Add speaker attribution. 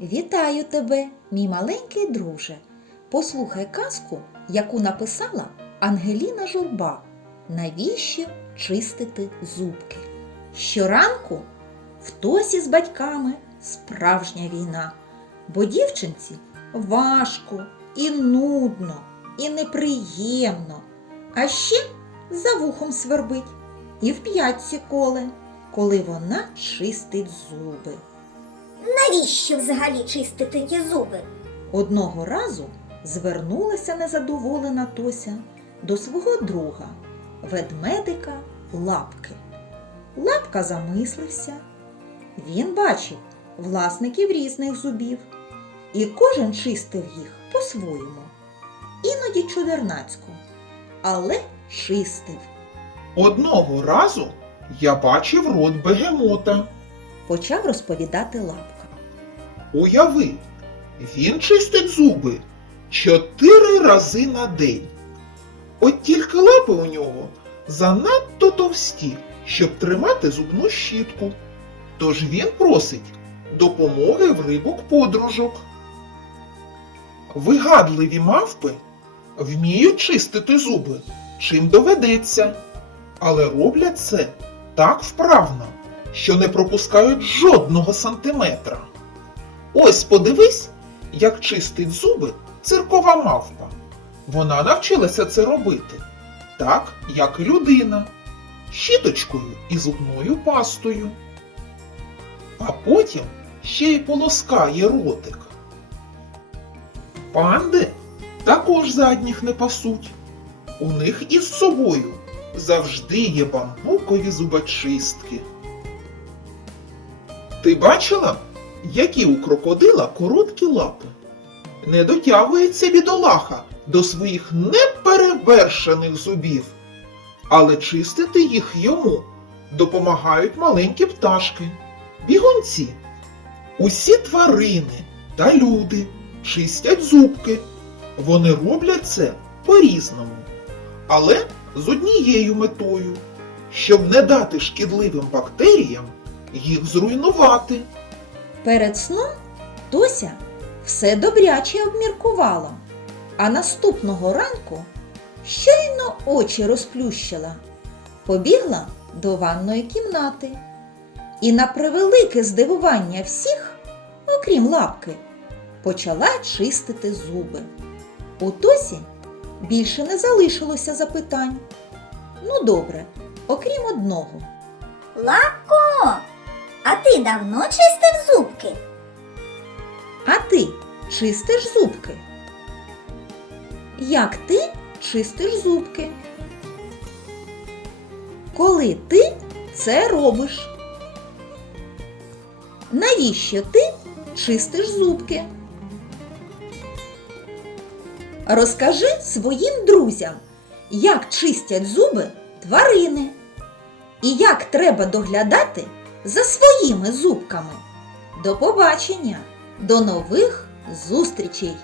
Speaker 1: Вітаю тебе, мій маленький друже. Послухай казку, яку написала Ангеліна Журба. Навіщо чистити зубки? Щоранку в тосі з батьками справжня війна, бо дівчинці важко і нудно, і неприємно, а ще за вухом свербить і в п'ятці коле, коли вона чистить зуби.
Speaker 2: Навіщо взагалі чистити ті зуби?
Speaker 1: Одного разу звернулася незадоволена Тося до свого друга, ведмедика Лапки. Лапка замислився. Він бачив власників різних зубів, і кожен чистив їх по-своєму, іноді чудернацько, але чистив.
Speaker 3: Одного разу я бачив рот бегемота.
Speaker 1: Почав розповідати Лапка.
Speaker 3: Уяви, він чистить зуби чотири рази на день. От тільки лапи у нього занадто товсті, щоб тримати зубну щітку. Тож він просить допомоги в рибок подружок. Вигадливі мавпи вміють чистити зуби, чим доведеться, але роблять це так вправно, що не пропускають жодного сантиметра. Ось подивись, як чистить зуби циркова мавпа. Вона навчилася це робити, так як і людина, щіточкою і зубною пастою. А потім ще й полоскає ротик. Панди також задніх не пасуть. У них із собою завжди є бамбукові зубочистки. Ти бачила, які у крокодила короткі лапи? Не дотягується бідолаха до своїх неперевершених зубів, але чистити їх йому допомагають маленькі пташки, бігунці. Усі тварини та люди чистять зубки. Вони роблять це по-різному, але з однією метою, щоб не дати шкідливим бактеріям їх зруйнувати.
Speaker 1: Перед сном Тося все добряче обміркувала, а наступного ранку щойно очі розплющила, побігла до ванної кімнати і на превелике здивування всіх, окрім лапки, почала чистити зуби. У Тосі більше не залишилося запитань. Ну добре, окрім одного.
Speaker 2: Лапко, а ти давно чистив зубки?
Speaker 1: А ти чистиш зубки? Як ти чистиш зубки? Коли ти це робиш? Навіщо ти чистиш зубки? Розкажи своїм друзям, як чистять зуби тварини і як треба доглядати за своїми зубками. До побачення! До нових зустрічей!